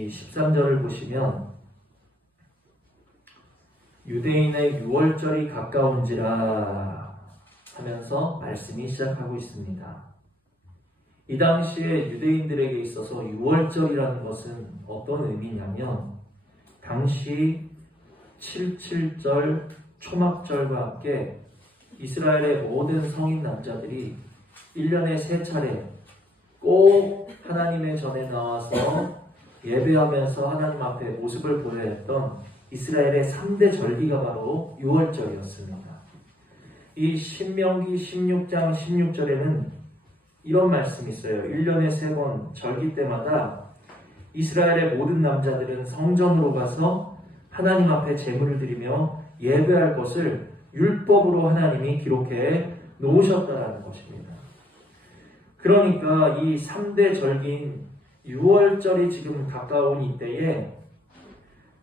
이 13절을 보시면 유대인의 유월절이 가까운지라 하면서 말씀이 시작하고 있습니다. 이 당시에 유대인들에게 있어서 유월절이라는 것은 어떤 의미냐면 당시 77절 초막절과 함께 이스라엘의 모든 성인 남자들이 1년에 3차례 꼭 하나님의 전에 나와서 예배하면서 하나님 앞에 모습을 보여야 했던 이스라엘의 3대 절기가 바로 유월절이었습니다. 이 신명기 16장 16절에는 이런 말씀이 있어요. 1년에 3번 절기 때마다 이스라엘의 모든 남자들은 성전으로 가서 하나님 앞에 제물을 드리며 예배할 것을 율법으로 하나님이 기록해 놓으셨다라는 것입니다. 그러니까 이 3대 절기인 유월절이 지금 가까운 이때에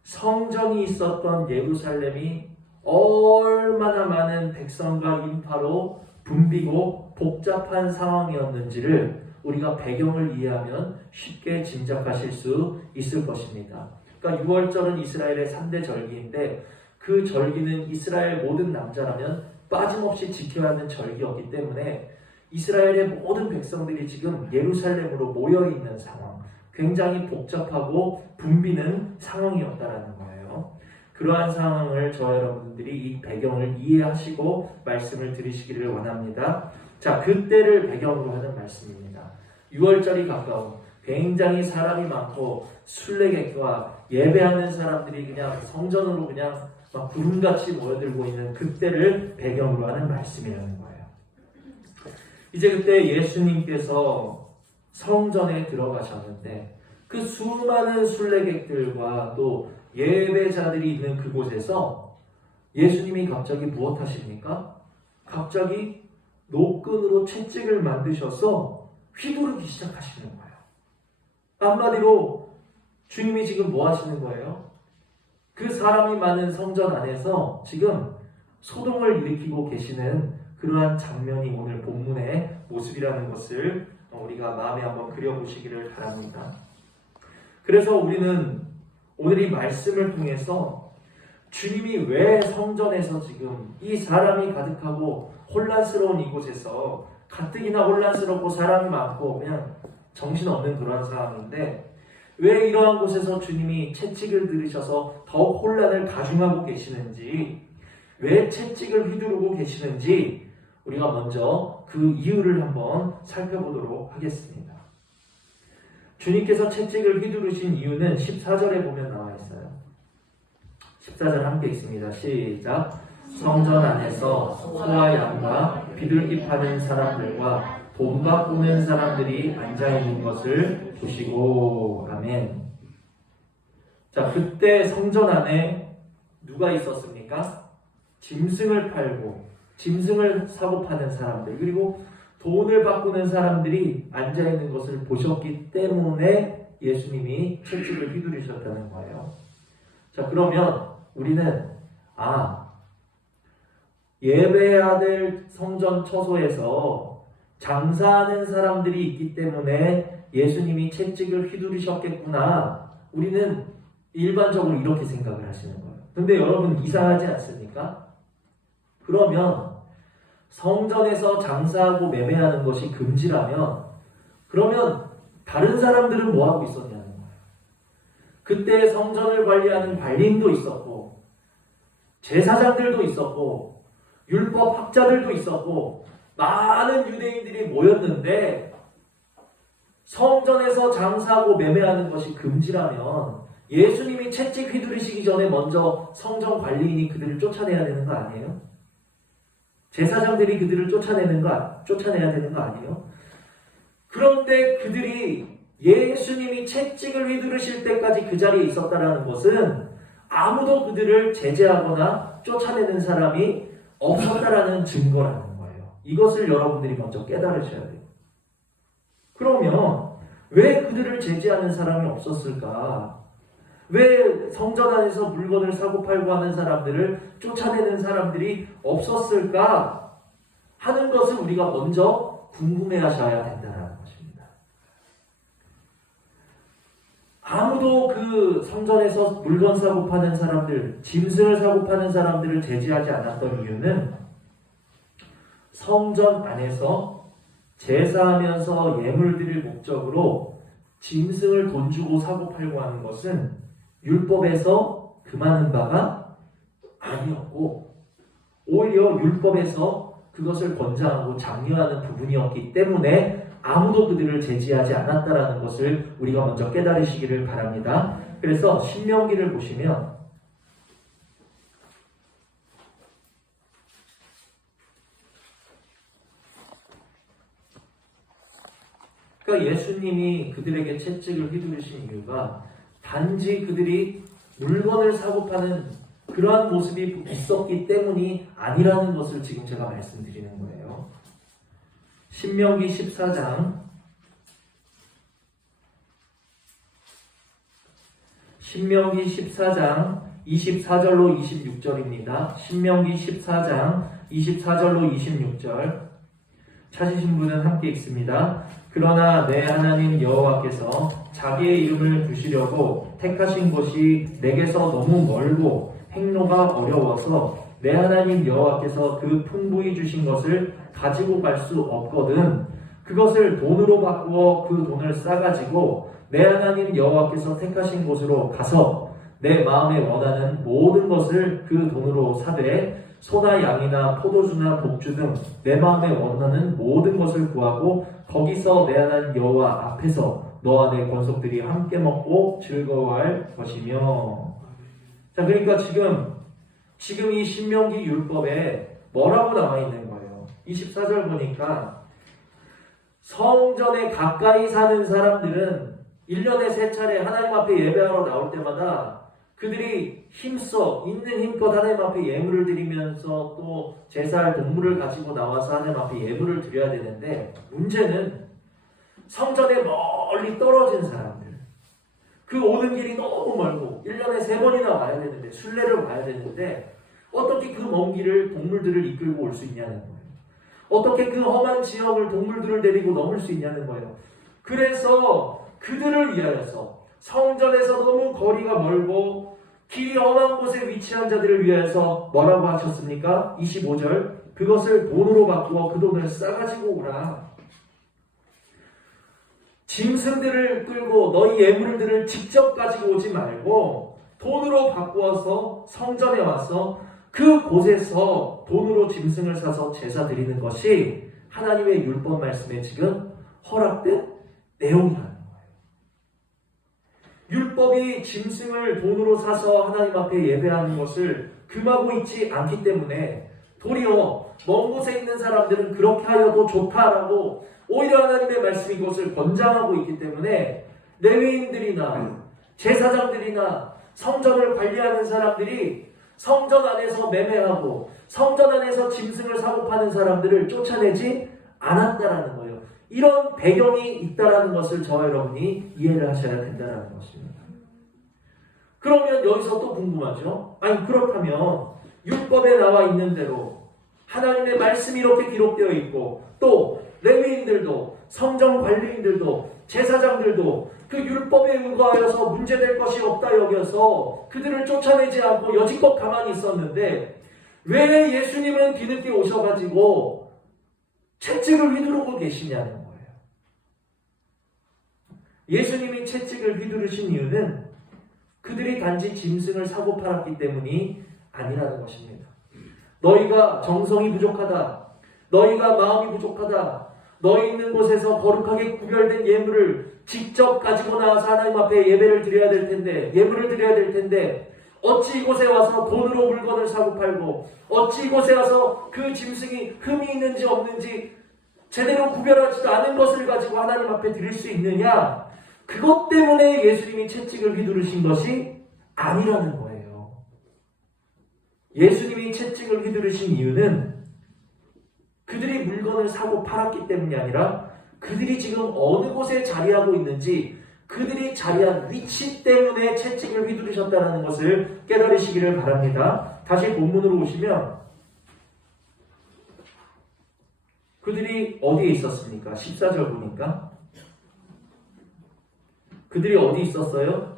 성전이 있었던 예루살렘이 얼마나 많은 백성과 인파로 붐비고 복잡한 상황이었는지를 우리가 배경을 이해하면 쉽게 짐작하실 수 있을 것입니다. 그러니까 유월절은 이스라엘의 3대 절기인데 그 절기는 이스라엘 모든 남자라면 빠짐없이 지켜야 하는 절기였기 때문에 이스라엘의 모든 백성들이 지금 예루살렘으로 모여있는 상황, 굉장히 복잡하고 붐비는 상황이었다라는 거예요. 그러한 상황을 저와 여러분들이 이 배경을 이해하시고 말씀을 들으시기를 원합니다. 자, 그때를 배경으로 하는 말씀입니다. 6월절이 가까운 굉장히 사람이 많고 순례객과 예배하는 사람들이 그냥 성전으로 그냥 막 구름같이 모여들고 있는 그때를 배경으로 하는 말씀이라는 거예요. 이제 그때 예수님께서 성전에 들어가셨는데 그 수많은 순례객들과 또 예배자들이 있는 그곳에서 예수님이 갑자기 무엇 하십니까? 갑자기 노끈으로 채찍을 만드셔서 휘두르기 시작하시는 거예요. 한마디로 주님이 지금 뭐 하시는 거예요? 그 사람이 많은 성전 안에서 지금 소동을 일으키고 계시는 그러한 장면이 오늘 본문의 모습이라는 것을 우리가 마음에 한번 그려보시기를 바랍니다. 그래서 우리는 오늘 이 말씀을 통해서 주님이 왜 성전에서 지금 이 사람이 가득하고 혼란스러운 이곳에서 가뜩이나 혼란스럽고 사람이 많고 그냥 정신없는 그런 상황인데 왜 이러한 곳에서 주님이 채찍을 들으셔서 더욱 혼란을 가중하고 계시는지, 왜 채찍을 휘두르고 계시는지 우리가 먼저 그 이유를 한번 살펴보도록 하겠습니다. 주님께서 채찍을 휘두르신 이유는 14절에 보면 나와 있어요. 14절 함께 읽습니다. 시작. 성전 안에서 소와 양과 비둘기파는 사람들과 돈 바꾸는 사람들이 앉아있는 것을 보시고. 아멘. 자, 그때 성전 안에 누가 있었습니까? 짐승을 팔고 짐승을 사고 파는 사람들, 그리고 돈을 바꾸는 사람들이 앉아있는 것을 보셨기 때문에 예수님이 채찍을 휘두르셨다는 거예요. 자, 그러면 우리는 예배해야 될 성전 처소에서 장사하는 사람들이 있기 때문에 예수님이 채찍을 휘두르셨겠구나, 우리는 일반적으로 이렇게 생각을 하시는 거예요. 근데 여러분 이상하지 않습니까? 그러면 성전에서 장사하고 매매하는 것이 금지라면 그러면 다른 사람들은 뭐하고 있었냐는 거예요. 그때 성전을 관리하는 관리인도 있었고 제사장들도 있었고 율법 학자들도 있었고 많은 유대인들이 모였는데 성전에서 장사하고 매매하는 것이 금지라면 예수님이 채찍 휘두르시기 전에 먼저 성전 관리인이 그들을 쫓아내야 되는 거 아니에요? 제사장들이 그들을 쫓아내야 되는 거 아니에요? 그런데 그들이 예수님이 채찍을 휘두르실 때까지 그 자리에 있었다는 것은 아무도 그들을 제재하거나 쫓아내는 사람이 없었다라는 증거라는 거예요. 이것을 여러분들이 먼저 깨달으셔야 돼요. 그러면 왜 그들을 제재하는 사람이 없었을까? 왜 성전 안에서 물건을 사고 팔고 하는 사람들을 쫓아내는 사람들이 없었을까 하는 것을 우리가 먼저 궁금해 하셔야 된다는 것입니다. 아무도 그 성전에서 물건 사고 파는 사람들, 짐승을 사고 파는 사람들을 제지하지 않았던 이유는 성전 안에서 제사하면서 예물 드릴 목적으로 짐승을 돈 주고 사고 팔고 하는 것은 율법에서 금하는 바가 아니었고, 오히려 율법에서 그것을 권장하고 장려하는 부분이었기 때문에 아무도 그들을 제지하지 않았다라는 것을 우리가 먼저 깨달으시기를 바랍니다. 그래서 신명기를 보시면 그러니까 예수님이 그들에게 채찍을 휘두르신 이유가 단지 그들이 물건을 사고 파는 그러한 모습이 있었기 때문이 아니라는 것을 지금 제가 말씀드리는 거예요. 신명기 14장 24절로 26절입니다. 신명기 14장 24절로 26절 찾으신 분은 함께 읽습니다. 그러나 내 하나님 여호와께서 자기의 이름을 두시려고 택하신 곳이 내게서 너무 멀고 행로가 어려워서 내 하나님 여호와께서 그 풍부히 주신 것을 가지고 갈 수 없거든 그것을 돈으로 바꾸어 그 돈을 싸가지고 내 하나님 여호와께서 택하신 곳으로 가서 내 마음에 원하는 모든 것을 그 돈으로 사되 소나 양이나 포도주나 복주 등 내 마음에 원하는 모든 것을 구하고 거기서 내 하나님 여호와 앞에서 너와 내 권속들이 함께 먹고 즐거워할 것이며. 자, 그러니까 지금 이 신명기 율법에 뭐라고 나와 있는 거예요? 24절 보니까 성전에 가까이 사는 사람들은 1년에 3차례 하나님 앞에 예배하러 나올 때마다 그들이 있는 힘껏 하나님 앞에 예물을 드리면서 또 제사할 동물을 가지고 나와서 하나님 앞에 예물을 드려야 되는데, 문제는 성전에 멀리 떨어진 사람들, 그 오는 길이 너무 멀고 1년에 3번이나 와야 되는데, 순례를 와야 되는데 어떻게 그 먼 길을 동물들을 이끌고 올 수 있냐는 거예요. 어떻게 그 험한 지역을 동물들을 데리고 넘을 수 있냐는 거예요. 그래서 그들을 위하여서 성전에서 너무 거리가 멀고 길이 험한 곳에 위치한 자들을 위해서 뭐라고 하셨습니까? 25절 그것을 돈으로 바꾸어 그 돈을 싸가지고 오라. 짐승들을 끌고 너희 예물들을 직접 가지고 오지 말고 돈으로 바꾸어서 성전에 와서 그 곳에서 돈으로 짐승을 사서 제사 드리는 것이 하나님의 율법 말씀에 지금 허락된 내용이라는 거예요. 율법이 짐승을 돈으로 사서 하나님 앞에 예배하는 것을 금하고 있지 않기 때문에 도리어 먼 곳에 있는 사람들은 그렇게 하여도 좋다라고 오히려 하나님의 말씀이 이것을 권장하고 있기 때문에 레위인들이나 제사장들이나 성전을 관리하는 사람들이 성전 안에서 매매하고 성전 안에서 짐승을 사고 파는 사람들을 쫓아내지 않았다라는 거예요. 이런 배경이 있다라는 것을 저와 여러분이 이해를 하셔야 된다는 것입니다. 그러면 여기서 또 궁금하죠? 아니 그렇다면 율법에 나와 있는 대로 하나님의 말씀이 이렇게 기록되어 있고 또 레위인들도 성전 관리인들도 제사장들도 그 율법에 의거하여서 문제될 것이 없다 여겨서 그들을 쫓아내지 않고 여지껏 가만히 있었는데 왜 예수님은 뒤늦게 오셔가지고 채찍을 휘두르고 계시냐는 거예요. 예수님이 채찍을 휘두르신 이유는 그들이 단지 짐승을 사고 팔았기 때문이 아니라는 것입니다. 너희가 정성이 부족하다, 너희가 마음이 부족하다, 너희 있는 곳에서 거룩하게 구별된 예물을 직접 가지고 나와서 하나님 앞에 예배를 드려야 될 텐데, 예물을 드려야 될 텐데 어찌 이곳에 와서 돈으로 물건을 사고 팔고 어찌 이곳에 와서 그 짐승이 흠이 있는지 없는지 제대로 구별하지도 않은 것을 가지고 하나님 앞에 드릴 수 있느냐? 그것 때문에 예수님이 채찍을 휘두르신 것이 아니라는 거예요. 예수님이 채찍을 휘두르신 이유는 그들이 물건을 사고 팔았기 때문이 아니라 그들이 지금 어느 곳에 자리하고 있는지 그들이 자리한 위치 때문에 채찍을 휘두르셨다는 것을 깨달으시기를 바랍니다. 다시 본문으로 오시면 그들이 어디에 있었습니까? 14절 보니까 그들이 어디 있었어요?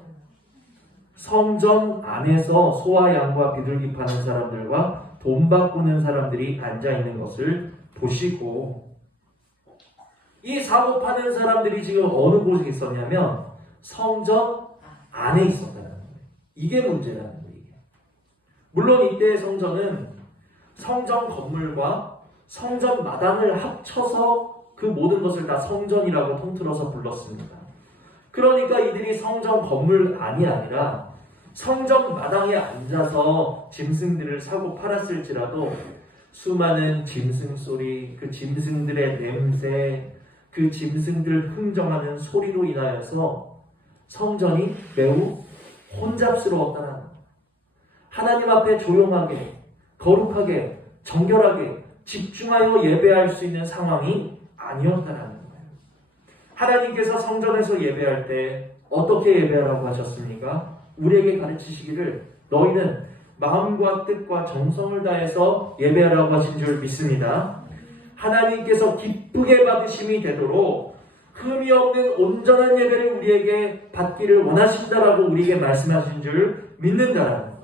성전 안에서 소와 양과 비둘기 파는 사람들과 돈 바꾸는 사람들이 앉아있는 것을 보시고, 이 사고 파는 사람들이 지금 어느 곳에 있었냐면 성전 안에 있었다는 거예요. 이게 문제라는 거예요. 물론 이때의 성전은 성전 건물과 성전 마당을 합쳐서 그 모든 것을 다 성전이라고 통틀어서 불렀습니다. 그러니까 이들이 성전 건물 안이 아니라 성전 마당에 앉아서 짐승들을 사고 팔았을지라도 수많은 짐승 소리, 그 짐승들의 냄새, 그 짐승들 흥정하는 소리로 인하여서 성전이 매우 혼잡스러웠다는 거예요. 하나님 앞에 조용하게, 거룩하게, 정결하게 집중하여 예배할 수 있는 상황이 아니었다는 거예요. 하나님께서 성전에서 예배할 때 어떻게 예배하라고 하셨습니까? 우리에게 가르치시기를 너희는 마음과 뜻과 정성을 다해서 예배하라고 하신 줄 믿습니다. 하나님께서 기쁘게 받으심이 되도록 흠이 없는 온전한 예배를 우리에게 받기를 원하신다라고 우리에게 말씀하신 줄 믿는다라는 거예요.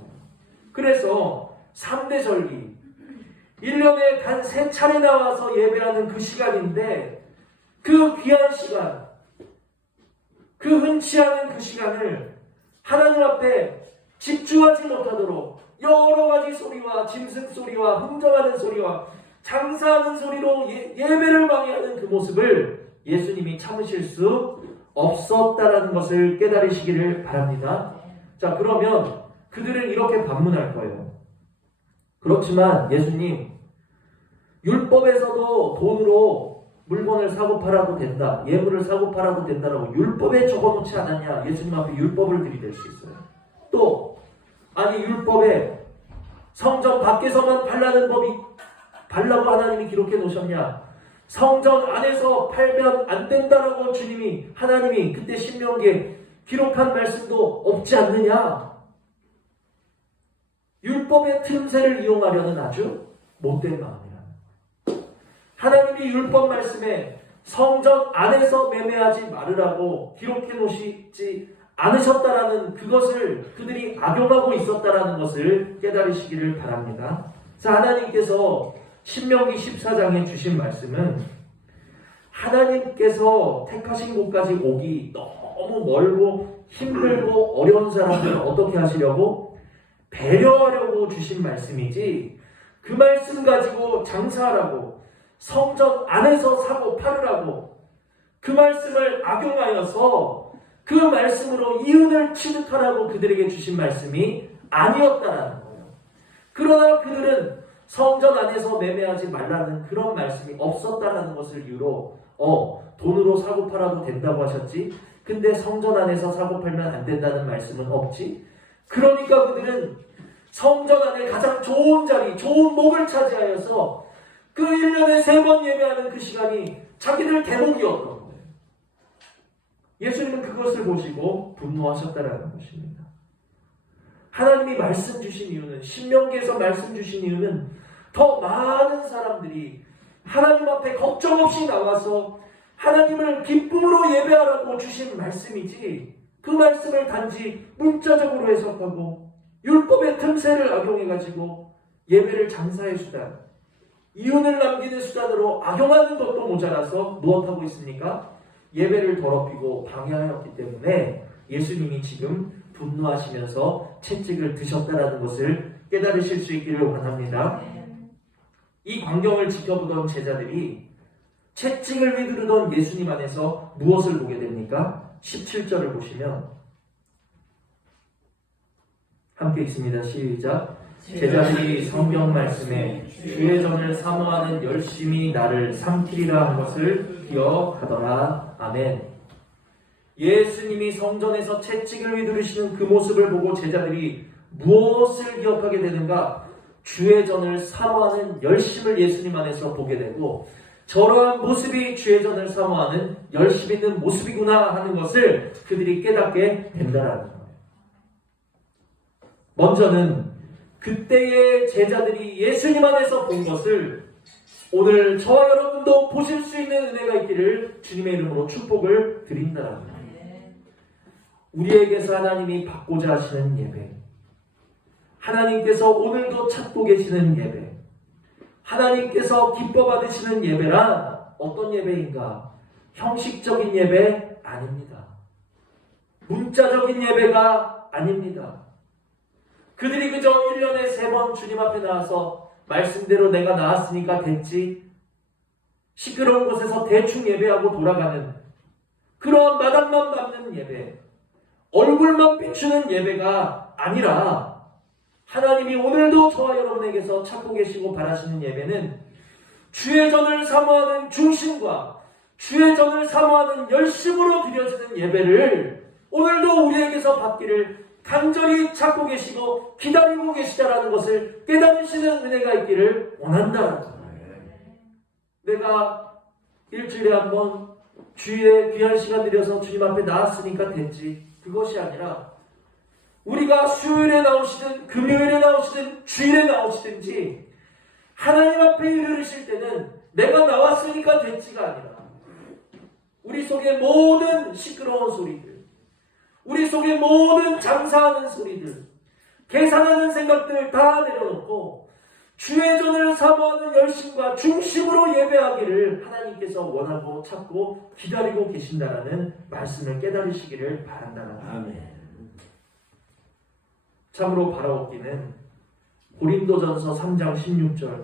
그래서 3대 절기 1년에 단 3차례 나와서 예배하는 그 시간인데, 그 귀한 시간, 그 흔치 않은 그 시간을 하나님 앞에 집중하지 못하도록 여러 가지 소리와 짐승 소리와 흥정하는 소리와 장사하는 소리로 예배를 방해하는 그 모습을 예수님이 참으실 수 없었다라는 것을 깨달으시기를 바랍니다. 자, 그러면 그들은 이렇게 반문할 거예요. 그렇지만 예수님, 율법에서도 돈으로 물건을 사고 팔아도 된다, 예물을 사고 팔아도 된다라고 율법에 적어놓지 않았냐? 예수님 앞에 율법을 들이댈 수 있어요. 또 아니, 율법에 성전 밖에서만 팔라는 법이 팔라고 하나님이 기록해 놓으셨냐? 성전 안에서 팔면 안 된다라고 주님이, 하나님이 그때 신명기에 기록한 말씀도 없지 않느냐? 율법의 틈새를 이용하려는 아주 못된 마음이라. 하나님이 율법 말씀에 성전 안에서 매매하지 말으라고 기록해 놓으시지 않으셨다라는 그것을 그들이 악용하고 있었다라는 것을 깨달으시기를 바랍니다. 자, 하나님께서 신명기 14장에 주신 말씀은 하나님께서 택하신 곳까지 오기 너무 멀고 힘들고 어려운 사람들을 어떻게 하시려고? 배려하려고 주신 말씀이지, 그 말씀 가지고 장사하라고, 성전 안에서 사고 팔으라고, 그 말씀을 악용하여서 그 말씀으로 이윤을 취득하라고 그들에게 주신 말씀이 아니었다라는 거예요. 그러나 그들은 성전 안에서 매매하지 말라는 그런 말씀이 없었다라는 것을 이유로 돈으로 사고 팔아도 된다고 하셨지, 근데 성전 안에서 사고 팔면 안 된다는 말씀은 없지. 그러니까 그들은 성전 안에 가장 좋은 자리, 좋은 목을 차지하여서 그 1년에 3번 예배하는 그 시간이 자기들 대목이었던 거예요. 예수님은 그것을 보시고 분노하셨다라는 것입니다. 하나님이 말씀 주신 이유는, 신명기에서 말씀 주신 이유는 더 많은 사람들이 하나님 앞에 걱정 없이 나와서 하나님을 기쁨으로 예배하라고 주신 말씀이지, 그 말씀을 단지 문자적으로 해석하고 율법의 틈새를 악용해가지고 예배를 장사의 수단, 이윤을 남기는 수단으로 악용하는 것도 모자라서 무엇하고 있습니까? 예배를 더럽히고 방해하였기 때문에 예수님이 지금 분노하시면서 채찍을 드셨다라는 것을 깨달으실 수 있기를 원합니다. 이 광경을 지켜보던 제자들이 채찍을 휘두르던 예수님 안에서 무엇을 보게 됩니까? 17절을 보시면 함께 읽습니다. 시작. 제자들이 성경 말씀에 주의 전을 사모하는 열심히 나를 삼키리라 한 것을 기억하더라. 아멘. 예수님이 성전에서 채찍을 휘두르시는 그 모습을 보고 제자들이 무엇을 기억하게 되는가? 주의 전을 사모하는 열심을 예수님 안에서 보게 되고, 저러한 모습이 주의 전을 사모하는 열심 있는 모습이구나 하는 것을 그들이 깨닫게 된다라는 거예요. 먼저는 그때의 제자들이 예수님 안에서 본 것을 오늘 저와 여러분도 보실 수 있는 은혜가 있기를 주님의 이름으로 축복을 드린다라는 거예요. 우리에게서 하나님이 받고자 하시는 예배, 하나님께서 오늘도 찾고 계시는 예배, 하나님께서 기뻐 받으시는 예배란 어떤 예배인가? 형식적인 예배 아닙니다. 문자적인 예배가 아닙니다. 그들이 그저 1년에 3번 주님 앞에 나와서 말씀대로 내가 나왔으니까 됐지, 시끄러운 곳에서 대충 예배하고 돌아가는 그러한 마당만 밟는 예배, 얼굴만 비추는 예배가 아니라 하나님이 오늘도 저와 여러분에게서 찾고 계시고 바라시는 예배는 주의 전을 사모하는 중심과 주의 전을 사모하는 열심으로 드려지는 예배를 오늘도 우리에게서 받기를 간절히 찾고 계시고 기다리고 계시다라는 것을 깨달으시는 은혜가 있기를 원한다라는 거예요. 내가 일주일에 한번 주일에 귀한 시간 들여서 주님 앞에 나왔으니까 됐지, 그것이 아니라 우리가 수요일에 나오시든 금요일에 나오시든 주일에 나오시든지 하나님 앞에 이르르실 때는 내가 나왔으니까 됐지가 아니라 우리 속의 모든 시끄러운 소리들, 우리 속의 모든 장사하는 소리들, 계산하는 생각들 다 내려놓고 주의 전을 사모하는 열심과 중심으로 예배하기를 하나님께서 원하고 찾고 기다리고 계신다라는 말씀을 깨달으시기를 바란다는 거예요. 참으로 바라옵기는 고린도전서 3장 16절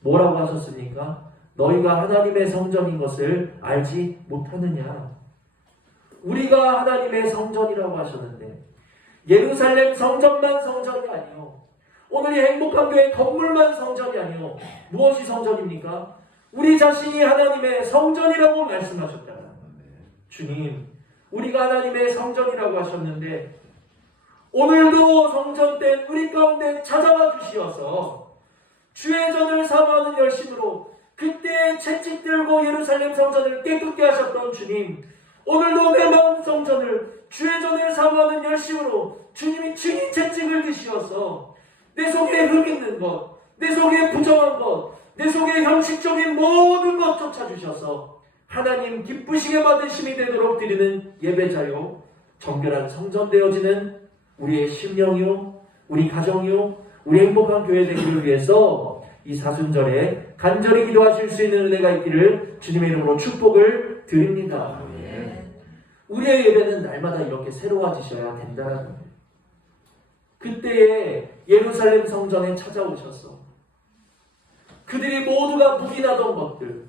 뭐라고 하셨습니까? 너희가 하나님의 성전인 것을 알지 못하느냐. 우리가 하나님의 성전이라고 하셨는데 예루살렘 성전만 성전이 아니요, 오늘 이 행복한 교회 건물만 성전이 아니요, 무엇이 성전입니까? 우리 자신이 하나님의 성전이라고 말씀하셨다. 주님, 우리가 하나님의 성전이라고 하셨는데 오늘도 성전된 우리 가운데 찾아와 주시어서 주의 전을 사모하는 열심으로 그때 채찍 들고 예루살렘 성전을 깨끗게 하셨던 주님, 오늘도 내 마음 성전을 주의 전을 사모하는 열심으로 주님이 주님 채찍을 드시어서 내 속에 흠 있는 것, 내 속에 부정한 것, 내 속에 형식적인 모든 것 쫓아주셔서 하나님 기쁘시게 받으심이 되도록 드리는 예배자요, 정결한 성전 되어지는 우리의 심령이요, 우리 가정이요, 우리 행복한 교회 되기를 위해서 이 사순절에 간절히 기도하실 수 있는 은혜가 있기를 주님의 이름으로 축복을 드립니다. 우리의 예배는 날마다 이렇게 새로워지셔야 된다는 거예요. 그때에 예루살렘 성전에 찾아오셔서 그들이 모두가 묵인하던 것들,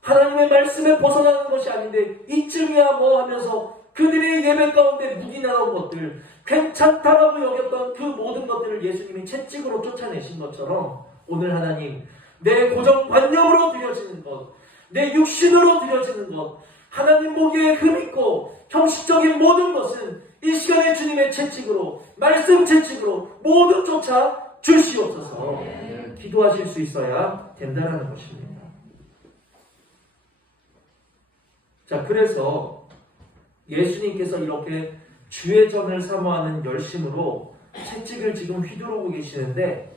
하나님의 말씀에 벗어나는 것이 아닌데 이쯤이야 뭐 하면서 그들의 예배 가운데 묵인하던 것들, 괜찮다라고 여겼던 그 모든 것들을 예수님이 채찍으로 쫓아내신 것처럼 오늘 하나님, 내 고정관념으로 드려지는 것, 내 육신으로 드려지는 것, 하나님 보기에 흠있고 형식적인 모든 것은 이 시간에 주님의 채찍으로, 말씀 채찍으로 모두 쫓아 주시옵소서. 기도하실 수 있어야 된다는 것입니다. 자, 그래서 예수님께서 이렇게 주의 전을 사모하는 열심으로 채찍을 지금 휘두르고 계시는데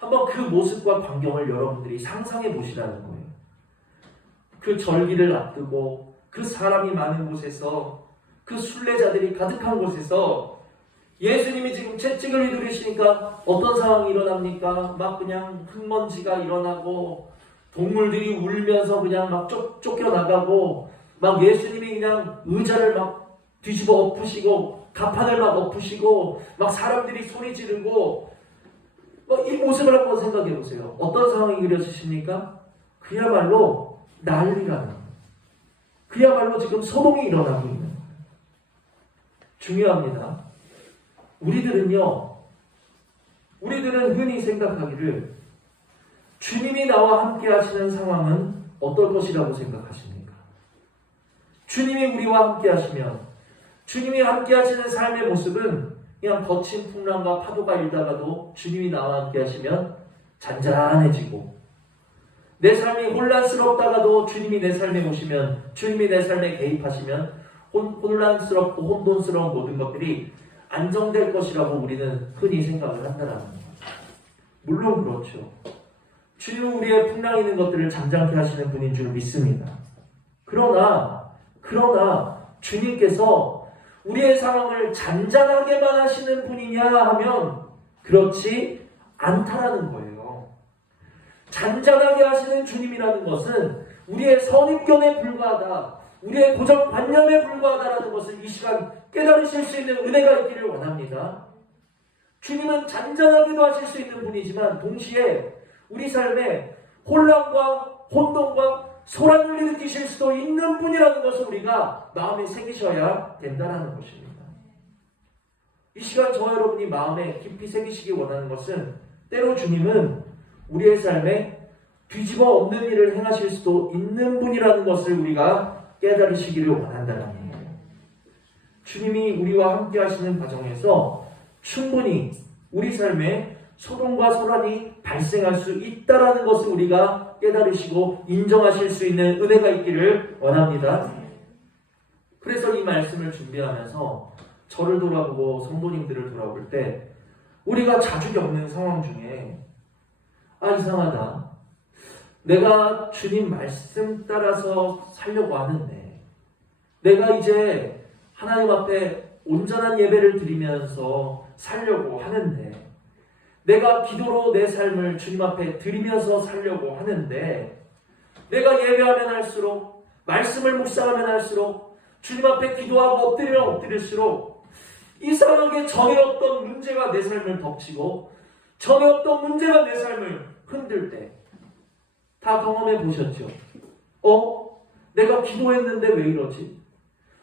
한번 그 모습과 광경을 여러분들이 상상해 보시라는 거예요. 그 절기를 앞두고 그 사람이 많은 곳에서, 그 순례자들이 가득한 곳에서 예수님이 지금 채찍을 휘두르시니까 어떤 상황이 일어납니까? 막 그냥 흙먼지가 일어나고 동물들이 울면서 그냥 막 쫓겨나가고 막 예수님이 그냥 의자를 막 뒤집어 엎으시고 가판을 막 엎으시고 막 사람들이 소리 지르고 이 모습을 한번 생각해 보세요. 어떤 상황이 그려지십니까? 그야말로 난리라는, 그야말로 지금 소동이 일어나고 있는. 중요합니다. 우리들은 흔히 생각하기를 주님이 나와 함께 하시는 상황은 어떨 것이라고 생각하십니까? 주님이 우리와 함께 하시면, 주님이 함께 하시는 삶의 모습은 그냥 거친 풍랑과 파도가 일다가도 주님이 나와 함께 하시면 잔잔해지고, 내 삶이 혼란스럽다가도 주님이 내 삶에 오시면, 주님이 내 삶에 개입하시면 혼란스럽고 혼돈스러운 모든 것들이 안정될 것이라고 우리는 흔히 생각을 한다는 거예요. 물론 그렇죠. 주님은 우리의 풍랑 있는 것들을 잠잠케 하시는 분인 줄 믿습니다. 그러나 주님께서 우리의 상황을 잔잔하게만 하시는 분이냐 하면 그렇지 않다라는 거예요. 잔잔하게 하시는 주님이라는 것은 우리의 선입견에 불과하다, 우리의 고정관념에 불과하다라는 것을 이 시간 깨달으실 수 있는 은혜가 있기를 원합니다. 주님은 잔잔하게도 하실 수 있는 분이지만 동시에 우리 삶에 혼란과 혼돈과 소란을 일으키실 수도 있는 분이라는 것을 우리가 마음에 새기셔야 된다는 것입니다. 이 시간 저와 여러분이 마음에 깊이 새기시기 원하는 것은 때로 주님은 우리의 삶에 뒤집어 엎는 일을 행하실 수도 있는 분이라는 것을 우리가 깨달으시기를 원한다는 거예요. 주님이 우리와 함께 하시는 과정에서 충분히 우리 삶에 소동과 소란이 발생할 수 있다는 것을 우리가 깨달으시고 인정하실 수 있는 은혜가 있기를 원합니다. 그래서 이 말씀을 준비하면서 저를 돌아보고 성도님들을 돌아볼 때 우리가 자주 겪는 상황 중에 이상하다. 내가 주님 말씀 따라서 살려고 하는데 내가 이제 하나님 앞에 온전한 예배를 드리면서 살려고 하는데 내가 기도로 내 삶을 주님 앞에 드리면서 살려고 하는데 내가 예배하면 할수록 말씀을 묵상하면 할수록 주님 앞에 기도하고 엎드리면 엎드릴수록 이상하게 전에 없던 문제가 내 삶을 덮치고 전에 없던 문제가 내 삶을 흔들 때 다 경험해 보셨죠? 내가 기도했는데 왜 이러지?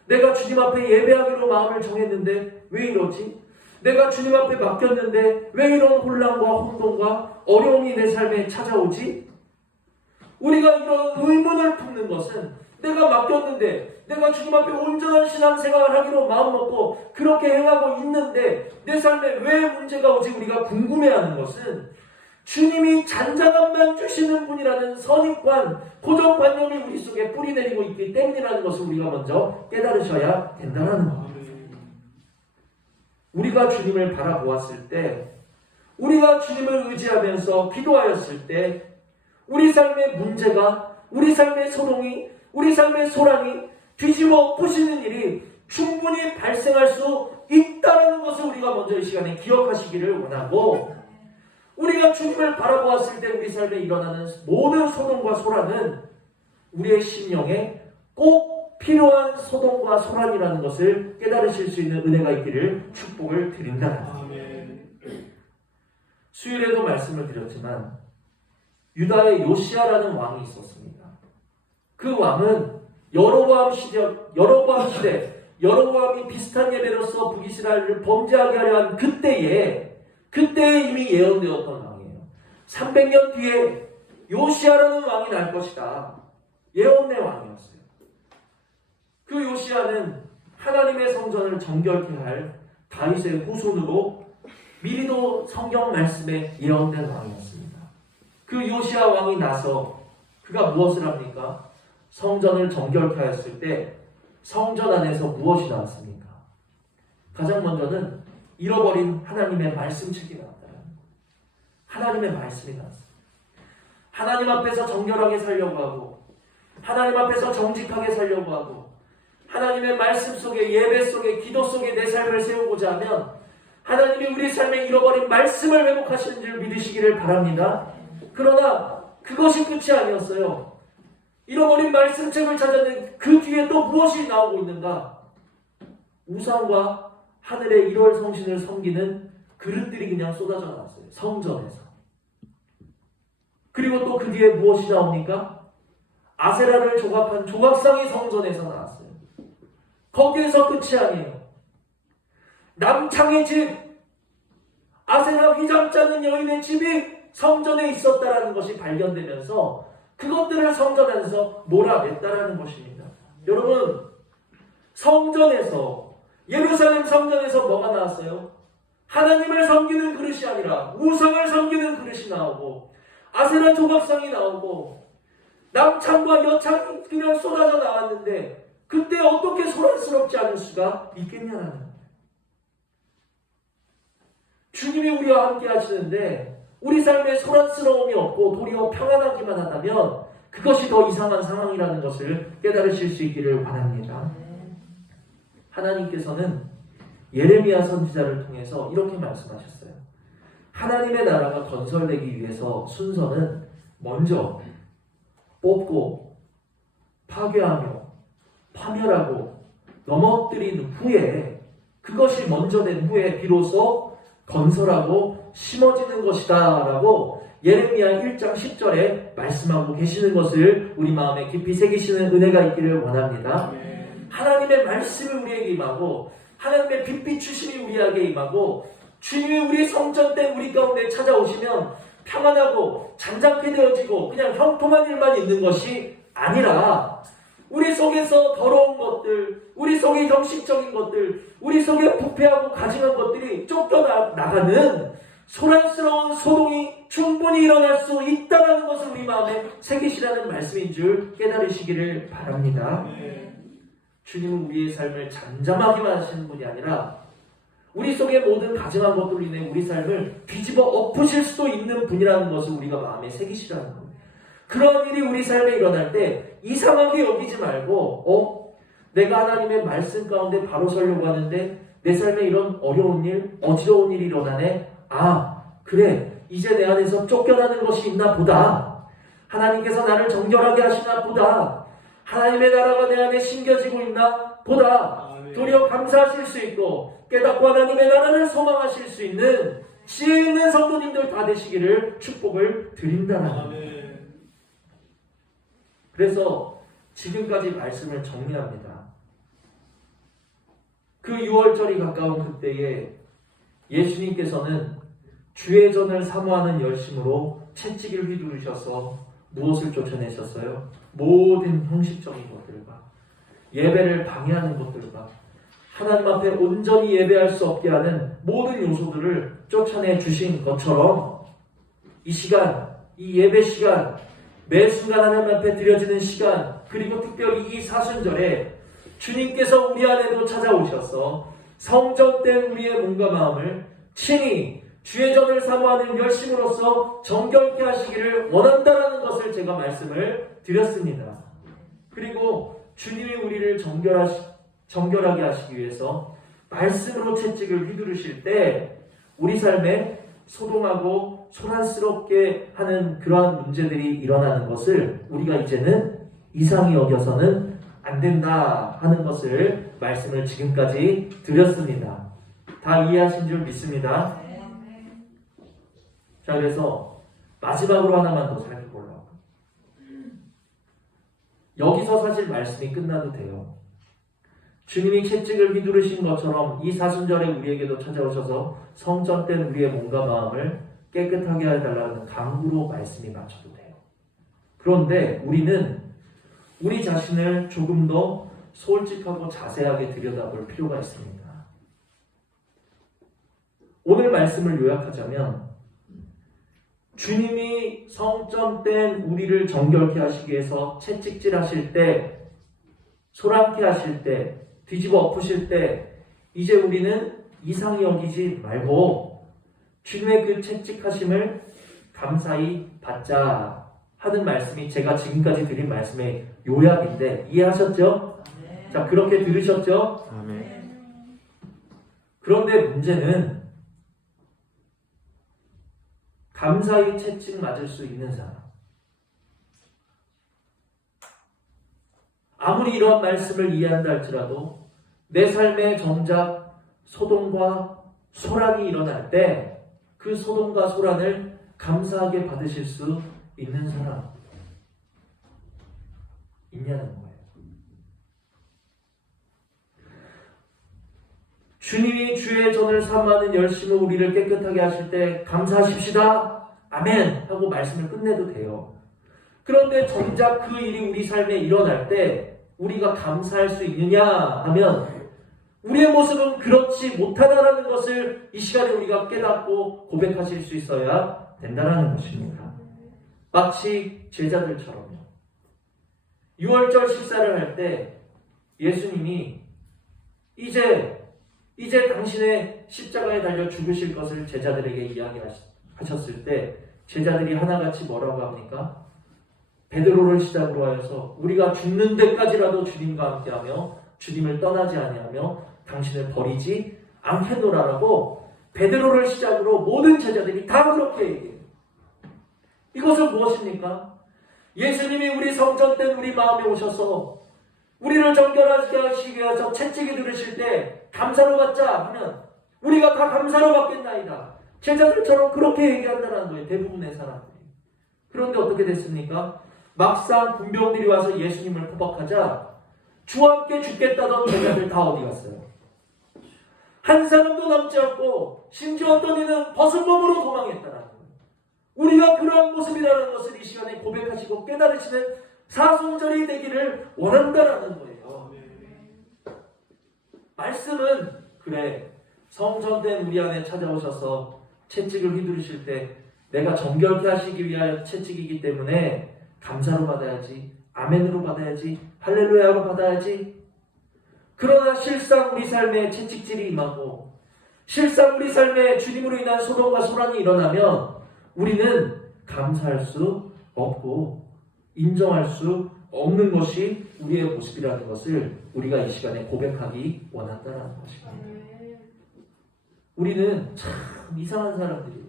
내가 주님 앞에 예배하기로 마음을 정했는데 왜 이러지? 내가 주님 앞에 맡겼는데 왜 이런 혼란과 혼돈과 어려움이 내 삶에 찾아오지? 우리가 이런 의문을 품는 것은 내가 맡겼는데 내가 주님 앞에 온전한 신앙생활을 하기로 마음먹고 그렇게 행하고 있는데 내 삶에 왜 문제가 오지? 우리가 궁금해하는 것은 주님이 잔잔함만 주시는 분이라는 선입관, 고정관념이 우리 속에 뿌리내리고 있기 때문이라는 것을 우리가 먼저 깨달으셔야 된다는 겁니다. 우리가 주님을 바라보았을 때, 우리가 주님을 의지하면서 기도하였을 때 우리 삶의 문제가, 우리 삶의 소동이, 우리 삶의 소란이 뒤집어 엎으시는 일이 충분히 발생할 수 있다는 것을 우리가 먼저 이 시간에 기억하시기를 원하고, 우리가 주님을 바라보았을 때 우리 삶에 일어나는 모든 소동과 소란은 우리의 심령에 꼭 필요한 소동과 소란이라는 것을 깨달으실 수 있는 은혜가 있기를 축복을 드린다. 수요일에도 말씀을 드렸지만 유다의 요시아라는 왕이 있었습니다. 그 왕은 여로보암 시대 여로보암이 비슷한 예배로서 북이스라엘을 범죄하게 하려 한 그때에 이미 예언되었던 왕이에요. 300년 뒤에 요시아라는 왕이 날 것이다. 예언의 왕이었어요. 그 요시아는 하나님의 성전을 정결케 할 다윗의 후손으로 미리도 성경 말씀에 예언된 왕이었습니다. 그 요시아 왕이 나서 그가 무엇을 합니까? 성전을 정결케 하였을 때 성전 안에서 무엇이 나왔습니까? 가장 먼저는 잃어버린 하나님의 말씀책이 나왔다. 하나님의 말씀이 나왔습니다. 하나님 앞에서 정결하게 살려고 하고 하나님 앞에서 정직하게 살려고 하고 하나님의 말씀 속에, 예배 속에, 기도 속에 내 삶을 세우고자 하면 하나님이 우리 삶에 잃어버린 말씀을 회복하시는 줄 믿으시기를 바랍니다. 그러나 그것이 끝이 아니었어요. 잃어버린 말씀책을 찾았는데 그 뒤에 또 무엇이 나오고 있는가? 우상과 하늘의 1월 성신을 섬기는 그릇들이 그냥 쏟아져 나왔어요. 성전에서. 그리고 또 그 뒤에 무엇이 나옵니까? 아세라를 조각한 조각상이 성전에서 나왔어요. 거기에서 끝이 아니에요. 남창의 집, 아세라 휘장 짜는 여인의 집이 성전에 있었다라는 것이 발견되면서 그것들을 성전 안에서 몰아냈다라는 것입니다. 여러분, 성전에서, 예루살렘 성전에서 뭐가 나왔어요? 하나님을 섬기는 그릇이 아니라 우상을 섬기는 그릇이 나오고 아세라 조각상이 나오고 남창과 여창이 그냥 쏟아져 나왔는데 그때 어떻게 소란스럽지 않을 수가 있겠냐는 거예요. 주님이 우리와 함께 하시는데 우리 삶에 소란스러움이 없고 도리어 평안하기만 하다면 그것이 더 이상한 상황이라는 것을 깨달으실 수 있기를 바랍니다. 하나님께서는 예레미야 선지자를 통해서 이렇게 말씀하셨어요. 하나님의 나라가 건설되기 위해서 순서는 먼저 뽑고 파괴하며 파멸하고 넘어뜨린 후에, 그것이 먼저 된 후에 비로소 건설하고 심어지는 것이다 라고 예레미야 1장 10절에 말씀하고 계시는 것을 우리 마음에 깊이 새기시는 은혜가 있기를 원합니다. 하나님의 말씀이 우리에게 임하고 하나님의 빛 주심이 우리에게 임하고 주님이 우리 성전된 우리 가운데 찾아오시면 평안하고 잔잔케 되어지고 그냥 형통한 일만 있는 것이 아니라 우리 속에서 더러운 것들, 우리 속에 형식적인 것들, 우리 속에 부패하고 가증한 것들이 쫓겨나가는 소란스러운 소동이 충분히 일어날 수 있다는 것을 우리 마음에 새기시라는 말씀인 줄 깨달으시기를 바랍니다. 주님은 우리의 삶을 잠잠하게만 하시는 분이 아니라 우리 속에 모든 가증한 것들로 인해 우리 삶을 뒤집어 엎으실 수도 있는 분이라는 것을 우리가 마음에 새기시라는 겁니다. 그런 일이 우리 삶에 일어날 때 이상하게 여기지 말고 내가 하나님의 말씀 가운데 바로 서려고 하는데 내 삶에 이런 어려운 일, 어지러운 일이 일어나네. 그래, 이제 내 안에서 쫓겨나는 것이 있나 보다. 하나님께서 나를 정결하게 하시나 보다. 하나님의 나라가 내 안에 심겨지고 있나 보다. 도리어 감사하실 수 있고 깨닫고 하나님의 나라를 소망하실 수 있는 지혜 있는 성도님들 다 되시기를 축복을 드린다는. 그래서 지금까지 말씀을 정리합니다. 그 6월절이 가까운 그때에 예수님께서는 주의 전을 사모하는 열심으로 채찍을 휘두르셔서 무엇을 쫓아내셨어요? 모든 형식적인 것들과 예배를 방해하는 것들과 하나님 앞에 온전히 예배할 수 없게 하는 모든 요소들을 쫓아내 주신 것처럼 이 시간, 이 예배 시간, 매 순간 하나님 앞에 드려지는 시간, 그리고 특별히 이 사순절에 주님께서 우리 안에도 찾아오셔서 성전된 우리의 몸과 마음을 친히 주의 전을 사모하는 열심으로써 정결케 하시기를 원한다는 것을 제가 말씀을 드렸습니다. 그리고 주님이 우리를 정결하게 하시기 위해서 말씀으로 채찍을 휘두르실 때 우리 삶에 소동하고 소란스럽게 하는 그러한 문제들이 일어나는 것을 우리가 이제는 이상히 여겨서는 안 된다 하는 것을 말씀을 지금까지 드렸습니다. 다 이해하신 줄 믿습니다. 자, 그래서 마지막으로 하나만 더 살펴보려고. 여기서 사실 말씀이 끝나도 돼요. 주님이 채찍을 휘두르신 것처럼 이 사순절에 우리에게도 찾아오셔서 성전된 우리의 몸과 마음을 깨끗하게 해달라는 강구로 말씀이 맞춰도 돼요. 그런데 우리는 우리 자신을 조금 더 솔직하고 자세하게 들여다볼 필요가 있습니다. 오늘 말씀을 요약하자면 주님이 성전된 우리를 정결케 하시기 위해서 채찍질 하실 때, 소란케 하실 때, 뒤집어 엎으실 때 이제 우리는 이상히 여기지 말고 주님의 그 채찍하심을 감사히 받자 하는 말씀이 제가 지금까지 드린 말씀의 요약인데 이해하셨죠? 네. 자, 그렇게 들으셨죠? 아멘. 그런데 문제는 감사히 채찍 맞을 수 있는 사람, 아무리 이러한 말씀을 이해한다 할지라도 내 삶에 정작 소동과 소란이 일어날 때 그 소동과 소란을 감사하게 받으실 수 있는 사람 있냐는 거예요. 주님이 주의 전을 사모하는 열심으로 우리를 깨끗하게 하실 때 감사하십시다. 아멘 하고 말씀을 끝내도 돼요. 그런데 정작 그 일이 우리 삶에 일어날 때 우리가 감사할 수 있느냐 하면 우리의 모습은 그렇지 못하다라는 것을 이 시간에 우리가 깨닫고 고백하실 수 있어야 된다는 것입니다. 마치 제자들처럼요. 6월절 식사를 할 때 예수님이 이제 당신의 십자가에 달려 죽으실 것을 제자들에게 이야기하셨을 때 제자들이 하나같이 뭐라고 합니까? 베드로를 시작으로 하여서 우리가 죽는 데까지라도 주님과 함께하며 주님을 떠나지 아니하며 당신을 버리지 않겠노라라고 베드로를 시작으로 모든 제자들이 다 그렇게 얘기해요. 이것은 무엇입니까? 예수님이 우리 성전된 우리 마음에 오셔서 우리를 정결하게 하시기 위해서 채찍이 들으실 때 감사로 받자 하면 우리가 다 감사로 받겠나이다. 제자들처럼 그렇게 얘기한다는 거예요. 대부분의 사람들이. 그런데 어떻게 됐습니까? 막상 군병들이 와서 예수님을 포박하자 주와 함께 죽겠다던 제자들 다 어디 갔어요? 한 사람도 남지 않고 심지어 어떤 이는 벗은 몸으로 도망했다는 거예요. 우리가 그러한 모습이라는 것을 이 시간에 고백하시고 깨달으시는 사순절이 되기를 원한다라는 거예요. 말씀은 그래 성전된 우리 안에 찾아오셔서 채찍을 휘두르실 때 내가 정결케 하시기 위하여 채찍이기 때문에 감사로 받아야지, 아멘으로 받아야지, 할렐루야로 받아야지. 그러나 실상 우리 삶에 채찍질이 임하고 실상 우리 삶에 주님으로 인한 소동과 소란이 일어나면 우리는 감사할 수 없고 인정할 수 없는 것이 우리의 모습이라는 것을 우리가 이 시간에 고백하기 원한다는 것입니다. 우리는 참 이상한 사람들이에요.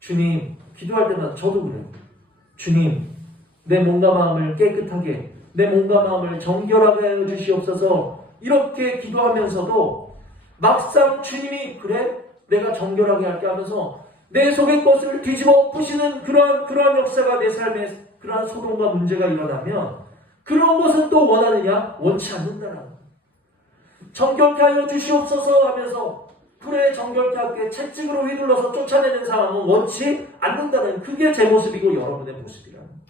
주님, 기도할 때마다 저도 그래요. 주님, 내 몸과 마음을 깨끗하게, 내 몸과 마음을 정결하게 하여 주시옵소서. 이렇게 기도하면서도 막상 주님이 그래? 내가 정결하게 할게 하면서 내 속의 것을 뒤집어 엎으시는 그러한 역사가 내 삶에 그러한 소동과 문제가 일어나면 그런 것은 또 원하느냐? 원치 않는다라는 거예요. 정결케 하여 주시옵소서 하면서 그래 정결케 할게 채찍으로 휘둘러서 쫓아내는 상황은 원치 않는다는 그게 제 모습이고 여러분의 모습이라는 거예요.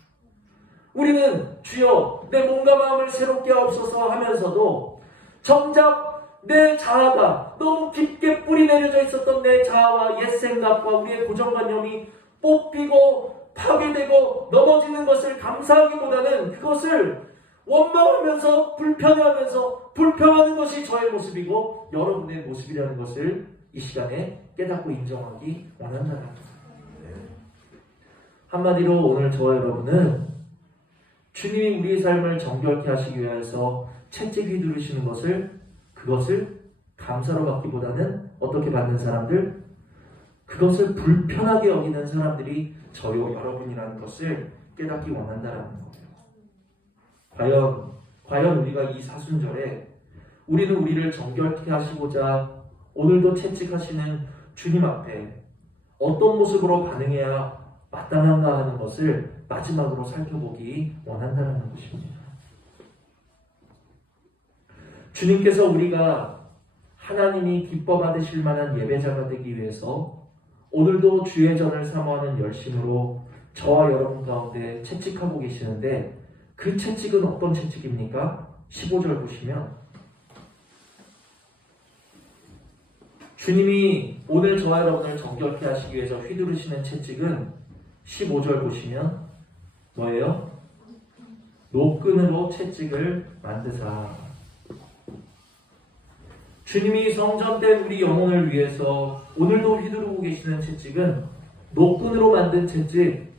우리는 주여 내 몸과 마음을 새롭게 하옵소서 하면서도 정작 내 자아가 너무 깊게 뿌리 내려져 있었던 내 자아와 옛 생각과 우리의 고정관념이 뽑히고 파괴되고 넘어지는 것을 감사하기보다는 그것을 원망하면서 불편해하면서 불평하는 것이 저의 모습이고 여러분의 모습이라는 것을 이 시간에 깨닫고 인정하기 원한다는 겁니다. 한마디로 오늘 저와 여러분은 주님이 우리의 삶을 정결케 하시기 위해서 채찍 휘두르시는 그것을 감사로 받기보다는 어떻게 받는 사람들? 그것을 불편하게 여기는 사람들이 저요 여러분이라는 것을 깨닫기 원한다는 거예요. 과연 우리가 이 사순절에 우리는 우리를 정결케 하시고자 오늘도 채찍하시는 주님 앞에 어떤 모습으로 반응해야 마땅한가 하는 것을 마지막으로 살펴보기 원한다는 것입니다. 주님께서 우리가 하나님이 기뻐 받으실 만한 예배자가 되기 위해서 오늘도 주의 전을 사모하는 열심으로 저와 여러분 가운데 채찍하고 계시는데 그 채찍은 어떤 채찍입니까? 15절 보시면 주님이 오늘 저와 여러분을 정결케 하시기 위해서 휘두르시는 채찍은 15절 보시면 뭐예요? 노끈으로 채찍을 만드사. 주님이 성전된 우리 영혼을 위해서 오늘도 휘두르고 계시는 채찍은 노끈으로 만든 채찍,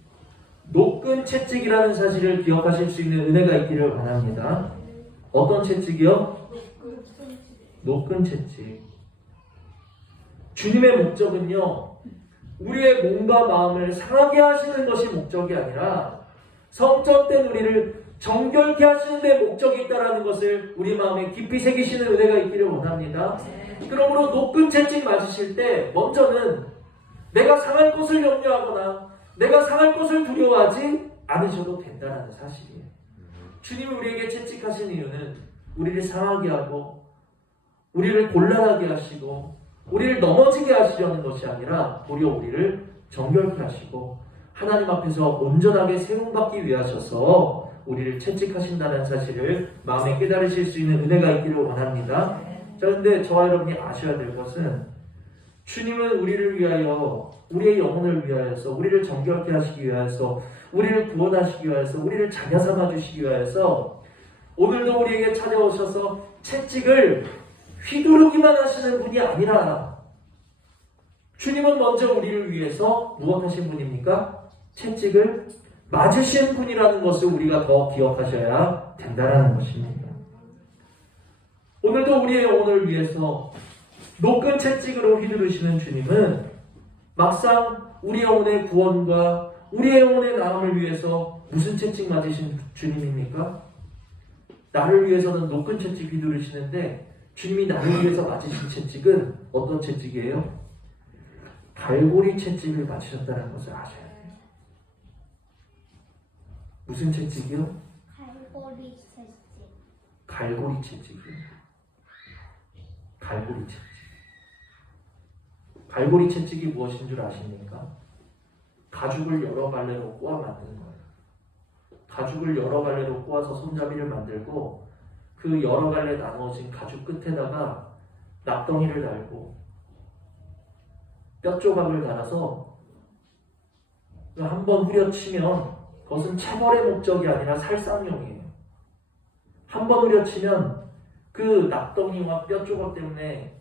노끈 채찍이라는 사실을 기억하실 수 있는 은혜가 있기를 바랍니다. 어떤 채찍이요? 노끈 채찍. 주님의 목적은요, 우리의 몸과 마음을 상하게 하시는 것이 목적이 아니라 성전된 우리를 정결케 하시는 데 목적이 있다는 것을 우리 마음에 깊이 새기시는 은혜가 있기를 원합니다. 그러므로 노끈 채찍 맞으실 때 먼저는 내가 상할 것을 염려하거나 내가 상할 것을 두려워하지 않으셔도 된다는 사실이에요. 주님이 우리에게 채찍하신 이유는 우리를 상하게 하고 우리를 곤란하게 하시고 우리를 넘어지게 하시려는 것이 아니라 오히려 우리를 정결케 하시고 하나님 앞에서 온전하게 세움받기 위하셔서 우리를 채찍하신다는 사실을 마음에 깨달으실 수 있는 은혜가 있기를 원합니다. 자, 근데 저와 여러분이 아셔야 될 것은 주님은 우리를 위하여, 우리의 영혼을 위하여서, 우리를 정결케 하시기 위하여서, 우리를 구원하시기 위하여서, 우리를 자녀 삼아주시기 위하여서 오늘도 우리에게 찾아오셔서 채찍을 휘두르기만 하시는 분이 아니라 주님은 먼저 우리를 위해서 무엇 하신 분입니까? 채찍을 맞으신 분이라는 것을 우리가 더 기억하셔야 된다는 것입니다. 오늘도 우리의 영혼을 위해서 높은 채찍으로 휘두르시는 주님은 막상 우리 영혼의 구원과 우리의 영혼의 나음을 위해서 무슨 채찍 맞으신 주님입니까? 나를 위해서는 높은 채찍 휘두르시는데 주님이 나를 위해서 맞으신 채찍은 어떤 채찍이에요? 갈고리 채찍을 맞으셨다는 것을 아셔야 돼요. 무슨 채찍이요? 갈고리 채찍. 갈고리 채찍이요. 갈고리 채찍. 갈고리 채찍이 무엇인 줄 아십니까? 가죽을 여러 갈래로 꼬아 만든 거예요. 가죽을 여러 갈래로 꼬아서 손잡이를 만들고 그 여러 갈래 나누어진 가죽 끝에다가 납덩이를 달고 뼈 조각을 달아서 한번 후려치면 그것은 체벌의 목적이 아니라 살상용이에요. 한번 후려치면 그 납덩이와 뼈 조각 때문에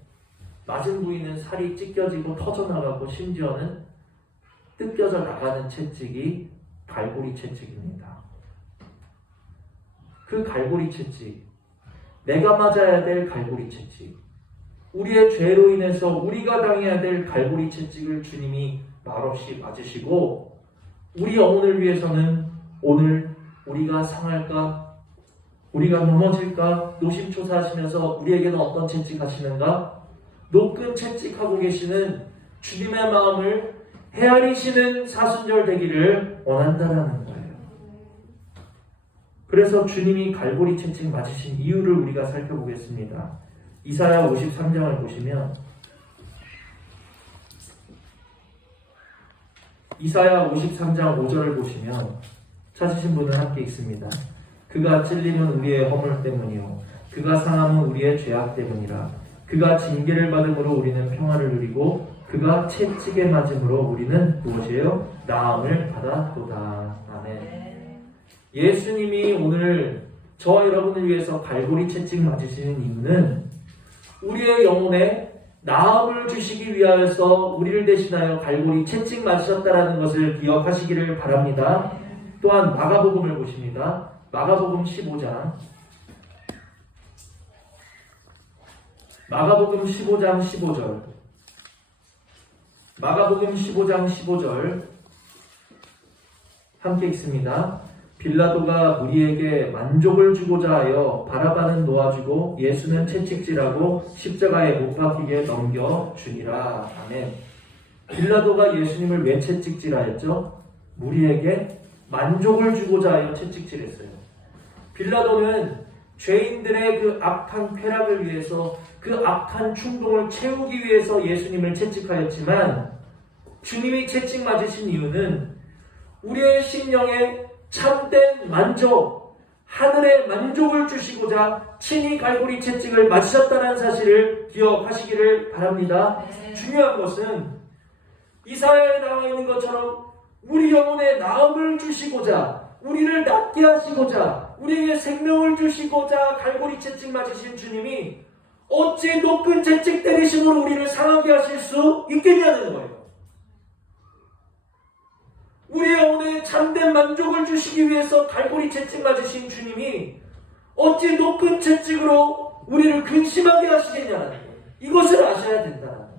맞은 부위는 살이 찢겨지고 터져나가고 심지어는 뜯겨져 나가는 채찍이 갈고리 채찍입니다. 그 갈고리 채찍, 내가 맞아야 될 갈고리 채찍, 우리의 죄로 인해서 우리가 당해야 될 갈고리 채찍을 주님이 말없이 맞으시고 우리 영혼을 위해서는 오늘 우리가 상할까, 우리가 넘어질까 노심초사하시면서 우리에게는 어떤 채찍 하시는가? 높은 채찍하고 계시는 주님의 마음을 헤아리시는 사순절 되기를 원한다라는 거예요. 그래서 주님이 갈고리 채찍 맞으신 이유를 우리가 살펴보겠습니다. 이사야 53장을 보시면 이사야 53장 5절을 보시면 찾으신 분은 함께 있습니다. 그가 찔림은 우리의 허물 때문이요 그가 상함은 우리의 죄악 때문이라. 그가 징계를 받음으로 우리는 평화를 누리고 그가 채찍에 맞음으로 우리는 무엇이에요? 나음을 받았도다. 아멘. 예수님이 오늘 저와 여러분을 위해서 갈고리 채찍 맞으시는 이유는 우리의 영혼에 나음을 주시기 위하여서 우리를 대신하여 갈고리 채찍 맞으셨다라는 것을 기억하시기를 바랍니다. 또한 마가복음을 보십니다. 마가복음 15장 마가복음 15장 15절 마가복음 15장 15절 함께 읽습니다. 빌라도가 무리에게 만족을 주고자 하여 바라바는 놓아주고 예수는 채찍질하고 십자가에 못 박히게 넘겨주니라. 아멘. 빌라도가 예수님을 왜 채찍질하였죠? 무리에게 만족을 주고자 하여 채찍질했어요. 빌라도는 죄인들의 그 악한 쾌락을 위해서 그 악한 충동을 채우기 위해서 예수님을 채찍하였지만 주님이 채찍 맞으신 이유는 우리의 심령에 참된 만족, 하늘의 만족을 주시고자 친히 갈고리 채찍을 맞으셨다는 사실을 기억하시기를 바랍니다. 중요한 것은 이사야에 나와 있는 것처럼 우리 영혼에 나음을 주시고자 우리를 낫게 하시고자 우리에게 생명을 주시고자 갈고리 채찍 맞으신 주님이 어찌 높은 채찍 때리심으로 우리를 상하게 하실 수 있겠냐는 거예요. 우리의 영혼에 참된 만족을 주시기 위해서 갈고리 채찍 맞으신 주님이 어찌 높은 채찍으로 우리를 근심하게 하시겠냐는 거예요. 이것을 아셔야 된다는 거예요.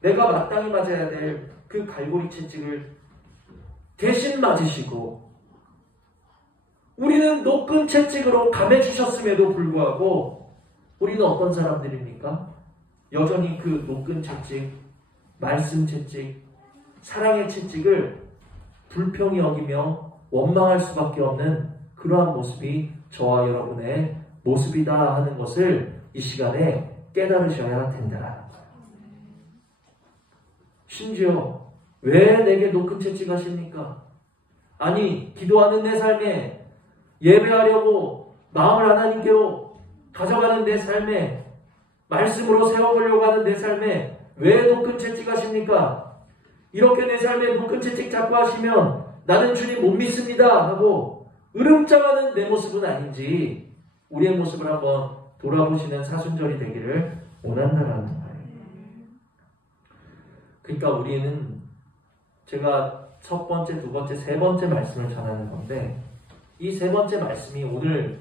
내가 마땅히 맞아야 될 그 갈고리 채찍을 대신 맞으시고 우리는 높은 채찍으로 감해주셨음에도 불구하고 우리는 어떤 사람들입니까? 여전히 그 높은 채찍, 말씀 채찍, 사랑의 채찍을 불평히 여기며 원망할 수밖에 없는 그러한 모습이 저와 여러분의 모습이다 하는 것을 이 시간에 깨달으셔야 된다는 거예요. 심지어 왜 내게 높은 채찍 하십니까? 아니 기도하는 내 삶에 예배하려고 마음을 하나님께로 가져가는 내 삶에 말씀으로 세워보려고 하는 내 삶에 왜 높은 채찍 하십니까? 이렇게 내 삶에 높은 채찍 잡고 하시면 나는 주님 못 믿습니다 하고 으름장하는 내 모습은 아닌지 우리의 모습을 한번 돌아보시는 사순절이 되기를 원한다는 거예요. 그러니까 우리는 제가 첫 번째, 두 번째, 세 번째 말씀을 전하는 건데 이 세 번째 말씀이 오늘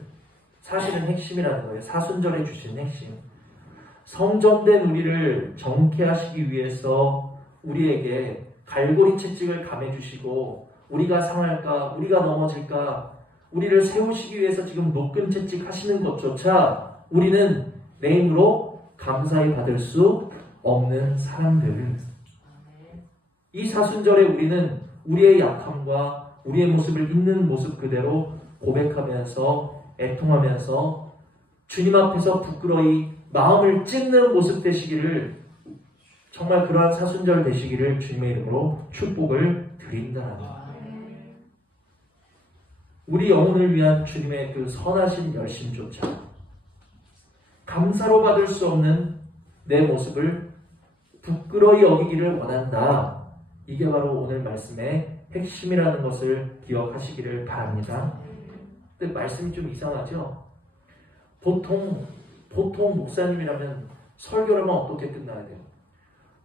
사실은 핵심이라는 거예요. 사순절에 주신 핵심. 성전된 우리를 정케 하시기 위해서 우리에게 갈고리 채찍을 감해주시고 우리가 상할까, 우리가 넘어질까, 우리를 세우시기 위해서 지금 노끈 채찍 하시는 것조차 우리는 내 힘으로 감사히 받을 수 없는 사람들. 이 사순절에 우리는 우리의 약함과 우리의 모습을 있는 모습 그대로 고백하면서 애통하면서 주님 앞에서 부끄러이 마음을 찢는 모습 되시기를, 정말 그러한 사순절 되시기를 주님의 이름으로 축복을 드린다. 우리 영혼을 위한 주님의 그 선하신 열심조차 감사로 받을 수 없는 내 모습을 부끄러이 여기기를 원한다. 이게 바로 오늘 말씀의 핵심이라는 것을 기억하시기를 바랍니다. 근데 말씀이 좀 이상하죠? 보통 목사님이라면 설교를 하면 어떻게 끝나야 돼요?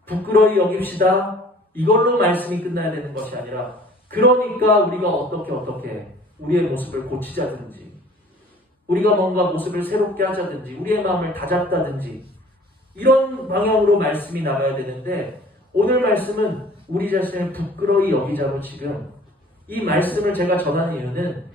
부끄러이 여깁시다. 이걸로 말씀이 끝나야 되는 것이 아니라, 그러니까 우리가 어떻게 우리의 모습을 고치자든지, 우리가 뭔가 모습을 새롭게 하자든지, 우리의 마음을 다잡다든지, 이런 방향으로 말씀이 나가야 되는데, 오늘 말씀은 우리 자신을 부끄러이 여기자로, 지금 이 말씀을 제가 전하는 이유는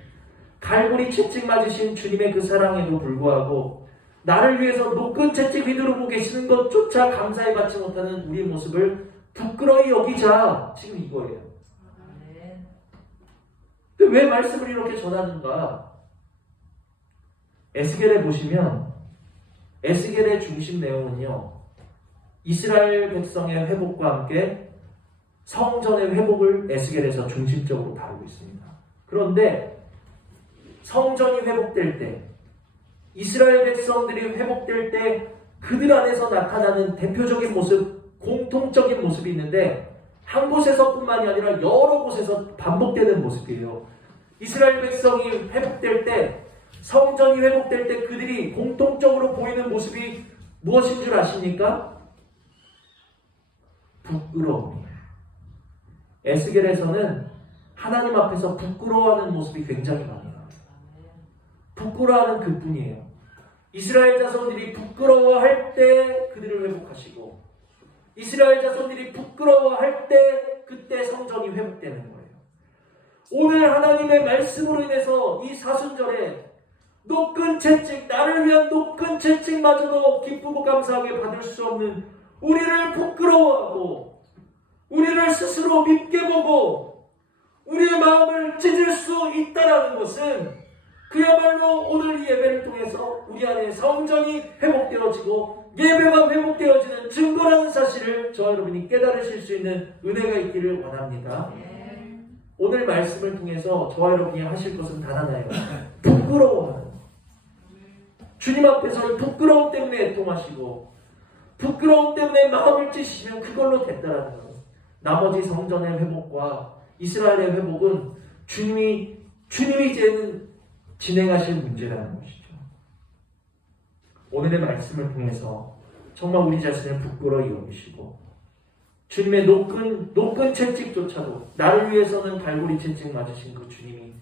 갈고리 채찍 맞으신 주님의 그 사랑에도 불구하고 나를 위해서 노끈 채찍 휘두르고 계시는 것조차 감사히 받지 못하는 우리의 모습을 부끄러이 여기자, 지금 이거예요. 근데 왜 말씀을 이렇게 전하는가? 에스겔에 보시면 에스겔의 중심 내용은요, 이스라엘 백성의 회복과 함께 성전의 회복을 에스겔에서 중심적으로 다루고 있습니다. 그런데 성전이 회복될 때, 이스라엘 백성들이 회복될 때 그들 안에서 나타나는 대표적인 모습, 공통적인 모습이 있는데 한 곳에서뿐만이 아니라 여러 곳에서 반복되는 모습이에요. 이스라엘 백성이 회복될 때, 성전이 회복될 때 그들이 공통적으로 보이는 모습이 무엇인 줄 아십니까? 부끄러움이에요. 에스겔에서는 하나님 앞에서 부끄러워하는 모습이 굉장히 많아요. 부끄러워하는 그뿐이에요. 이스라엘 자손들이 부끄러워할 때 그들을 회복하시고, 이스라엘 자손들이 부끄러워할 때 그때 성전이 회복되는 거예요. 오늘 하나님의 말씀으로 인해서 이 사순절에 노끈 채찍, 나를 위한 노끈 채찍마저도 기쁘고 감사하게 받을 수 없는 우리를 부끄러워하고 우리를 스스로 밉게 보고 우리의 마음을 찢을 수 있다는 것은 그야말로 오늘 이 예배를 통해서 우리 안에 성전이 회복되어지고 예배가 회복되어지는 증거라는 사실을 저와 여러분이 깨달으실 수 있는 은혜가 있기를 원합니다. 오늘 말씀을 통해서 저와 여러분이 하실 것은 단 하나예요. 부끄러워하는, 주님 앞에서 이 부끄러움 때문에 애통하시고 부끄러움 때문에 마음을 찢으시면 그걸로 됐다라는 거예요. 나머지 성전의 회복과 이스라엘의 회복은 주님이 이제는 진행하실 문제라는 것이죠. 오늘의 말씀을 통해서 정말 우리 자신을 부끄러이 여기시고 주님의 높은 채찍조차도 나를 위해서는 갈고리 채찍 맞으신 그 주님이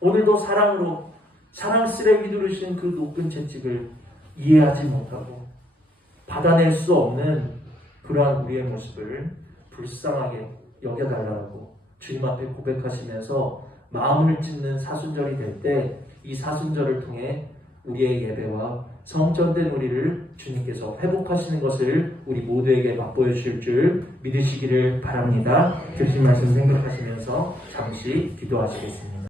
오늘도 사랑으로 사랑스레 휘두르신 그 높은 채찍을 이해하지 못하고 받아낼 수 없는 그러한 우리의 모습을 불쌍하게 여겨달라고 주님 앞에 고백하시면서 마음을 찢는 사순절이 될 때 이 사순절을 통해 우리의 예배와 성전된 우리를 주님께서 회복하시는 것을 우리 모두에게 맛보여 주실 줄 믿으시기를 바랍니다. 들으신 말씀 생각하시면서 잠시 기도하시겠습니다.